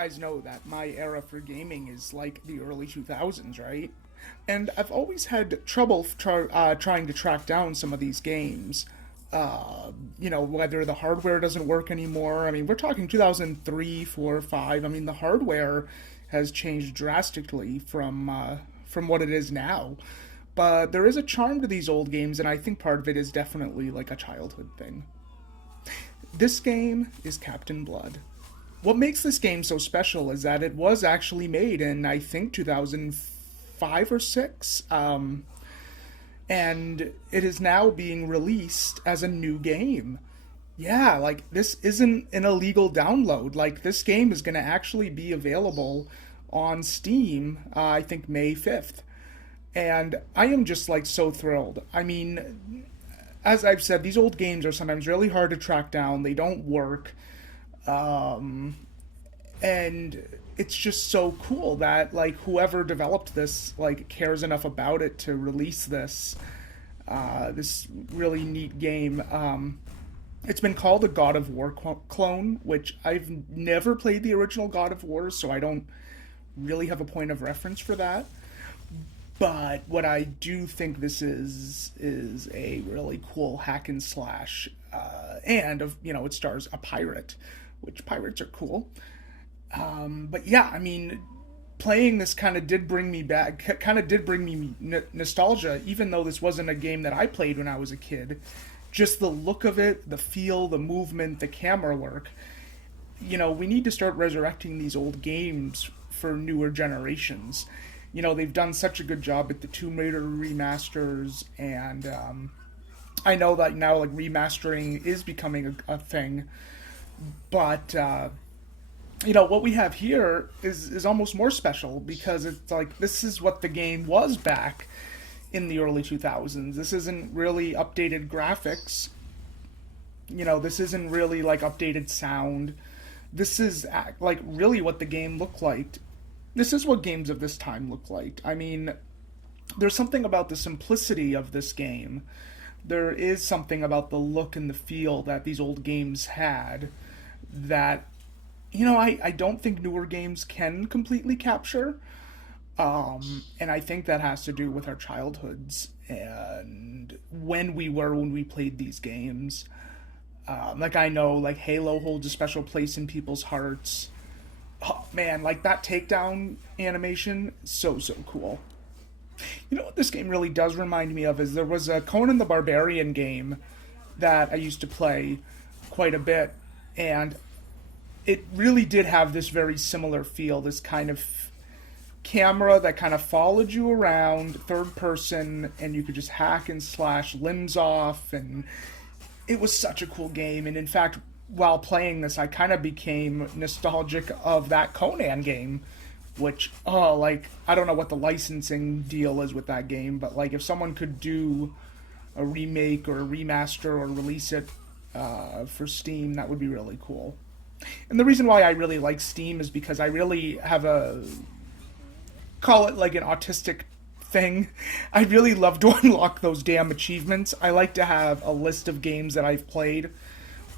guys know that my era for gaming is like the early 2000s, right? And I've always had trouble trying to track down some of these games. Whether the hardware doesn't work anymore. I mean, we're talking 2003, 4, 5. I mean, the hardware has changed drastically from what it is now. But there is a charm to these old games, and I think part of it is definitely like a childhood thing. This game is Captain Blood. What makes this game so special is that it was actually made in, I think, 2005 or 6. And it is now being released as a new game. Yeah, like, this isn't an illegal download. Like, this game is going to actually be available on Steam, I think, May 5th. And I am just, like, so thrilled. I mean, as I've said, these old games are sometimes really hard to track down. They don't work. Um, and it's just so cool that like whoever developed this like cares enough about it to release this really neat game. It's been called a God of War clone, which I've never played the original God of War, so I don't really have a point of reference for that. But what I do think this is a really cool hack and slash, and of it stars a pirate, which pirates are cool. But yeah, I mean, playing this kind of did bring me back, kind of did bring me nostalgia, even though this wasn't a game that I played when I was a kid. Just the look of it, the feel, the movement, the camera work. We need to start resurrecting these old games for newer generations. They've done such a good job at the Tomb Raider remasters, and I know that now like remastering is becoming a thing, but what we have here is almost more special because it's like this is what the game was back in the early 2000s. This isn't really updated graphics. This isn't really like updated sound. This is like really what the game looked like. This is what games of this time look like. I mean, there's something about the simplicity of this game. There is something about the look and the feel that these old games had that I don't think newer games can completely capture. And I think that has to do with our childhoods and when we played these games. Like I know, like Halo holds a special place in people's hearts. Oh man, like that takedown animation, so cool. What this game really does remind me of is there was a Conan the Barbarian game that I used to play quite a bit, and it really did have this very similar feel, this kind of camera that kind of followed you around, third person, and you could just hack and slash limbs off, and it was such a cool game. And in fact, while playing this, I kind of became nostalgic of that Conan game, which, oh, like, I don't know what the licensing deal is with that game, but, like, if someone could do a remake or a remaster or release it for Steam, that would be really cool. And the reason why I really like Steam is because I really have call it like an autistic thing. I really love to unlock those damn achievements. I like to have a list of games that I've played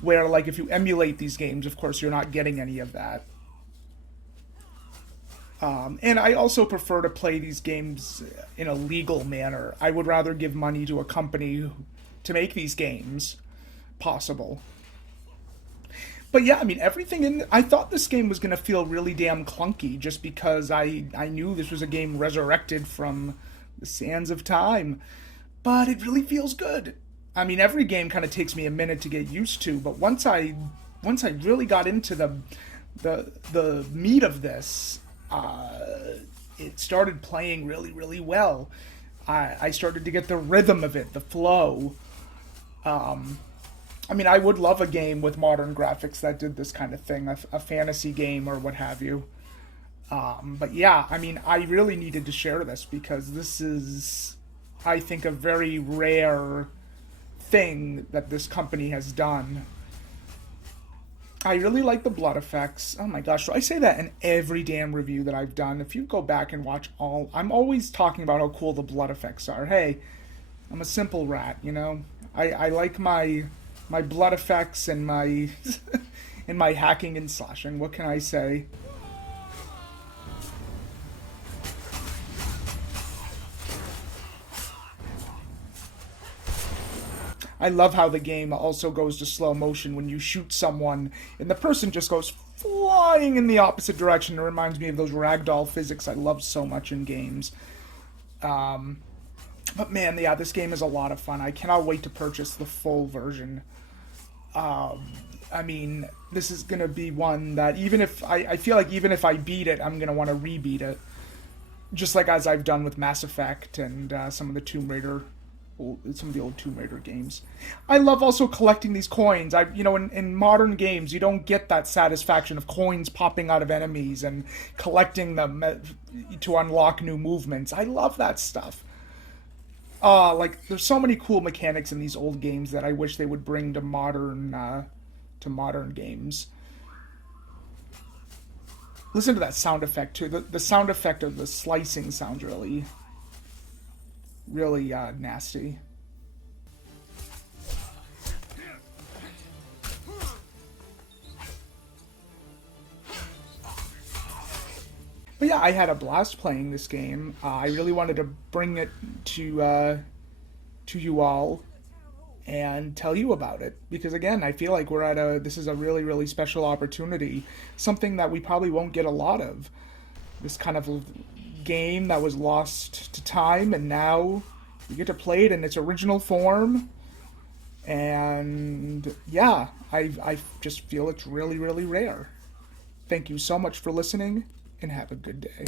where, like, if you emulate these games, of course, you're not getting any of that. And I also prefer to play these games in a legal manner. I would rather give money to a company to make these games possible. But yeah, I mean, everything in. I thought this game was going to feel really damn clunky just because I knew this was a game resurrected from the sands of time. But it really feels good. I mean, every game kind of takes me a minute to get used to, but once I really got into the meat of this, it started playing really, really well. I started to get the rhythm of it, the flow. I mean, I would love a game with modern graphics that did this kind of thing, a fantasy game or what have you. But yeah, I mean, I really needed to share this because this is, I think, a very rare thing that this company has done. I really like the blood effects. Oh my gosh, so I say that in every damn review that I've done. If you go back and watch all, I'm always talking about how cool the blood effects are. Hey, I'm a simple rat, I like my blood effects and my and my hacking and slashing. What can I say? I love how the game also goes to slow motion when you shoot someone and the person just goes flying in the opposite direction. It reminds me of those ragdoll physics I love so much in games. But man, yeah, this game is a lot of fun. I cannot wait to purchase the full version. I mean, this is gonna be one that even if I feel like even if I beat it, I'm gonna want to rebeat it, just like as I've done with Mass Effect and some of the some of the old Tomb Raider games. I love also collecting these coins. In modern games, you don't get that satisfaction of coins popping out of enemies and collecting them to unlock new movements. I love that stuff. Like there's so many cool mechanics in these old games that I wish they would bring to modern games. Listen to that sound effect too. The sound effect of the slicing sounds really nasty. But yeah, I had a blast playing this game. I really wanted to bring it to you all and tell you about it because again, I feel like this is a really special opportunity, something that we probably won't get a lot of. This kind of game that was lost to time, and now you get to play it in its original form. And yeah, I just feel it's really rare. Thank you so much for listening, and have a good day.